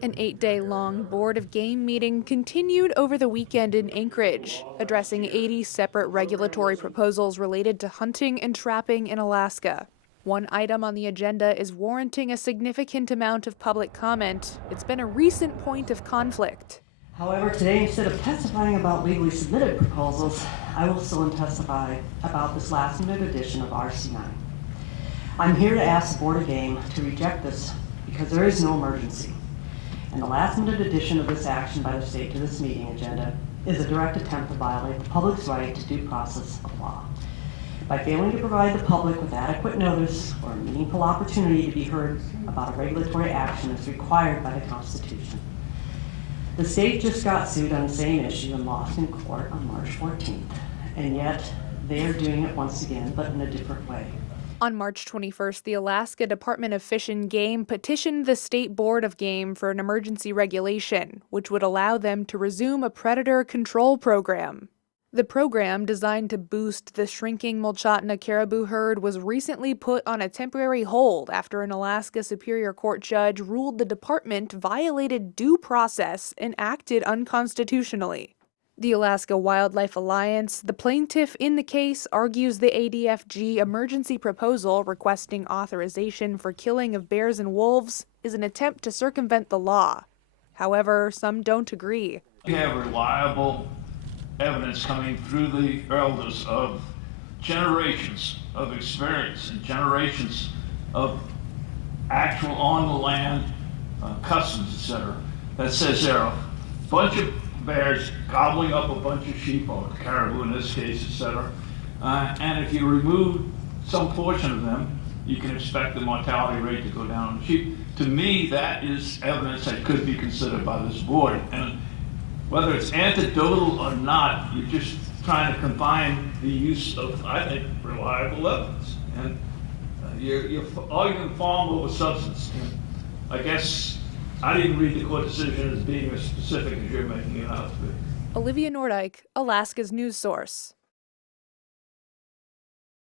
An 8-day-long Board of Game meeting continued over the weekend in Anchorage, addressing 80 separate regulatory proposals related to hunting and trapping in Alaska. One item on the agenda is warranting a significant amount of public comment. It's been a recent point of conflict. However, today, instead of testifying about legally submitted proposals, I will still testify about this last-minute edition of RC9. I'm here to ask the Board of Game to reject this because there is no emergency. And the last-minute addition of this action by the state to this meeting agenda is a direct attempt to violate the public's right to due process of law. By failing to provide the public with adequate notice or a meaningful opportunity to be heard about a regulatory action as required by the Constitution. The state just got sued on the same issue and lost in court on March 14th, and yet they are doing it once again, but in a different way. On March 21st, the Alaska Department of Fish and Game petitioned the State Board of Game for an emergency regulation, which would allow them to resume a predator control program. The program, designed to boost the shrinking Mulchatna caribou herd, was recently put on a temporary hold after an Alaska Superior Court judge ruled the department violated due process and acted unconstitutionally. The Alaska Wildlife Alliance, the plaintiff in the case, argues the ADFG emergency proposal requesting authorization for killing of bears and wolves is an attempt to circumvent the law. However, some don't agree. We have reliable evidence coming through the elders of generations of experience and generations of actual on-the-land customs, etc., that says there are a bunch of bears gobbling up a bunch of sheep, or caribou in this case, etc. And if you remove some portion of them, you can expect the mortality rate to go down on sheep. To me, that is evidence that could be considered by this board. And whether it's anecdotal or not, you're just trying to combine the use of, I think, reliable evidence. And you're arguing form over substance. And I guess I didn't read the court decision as being as specific as you're making it out to be. Olivia Nordyke, Alaska's news source.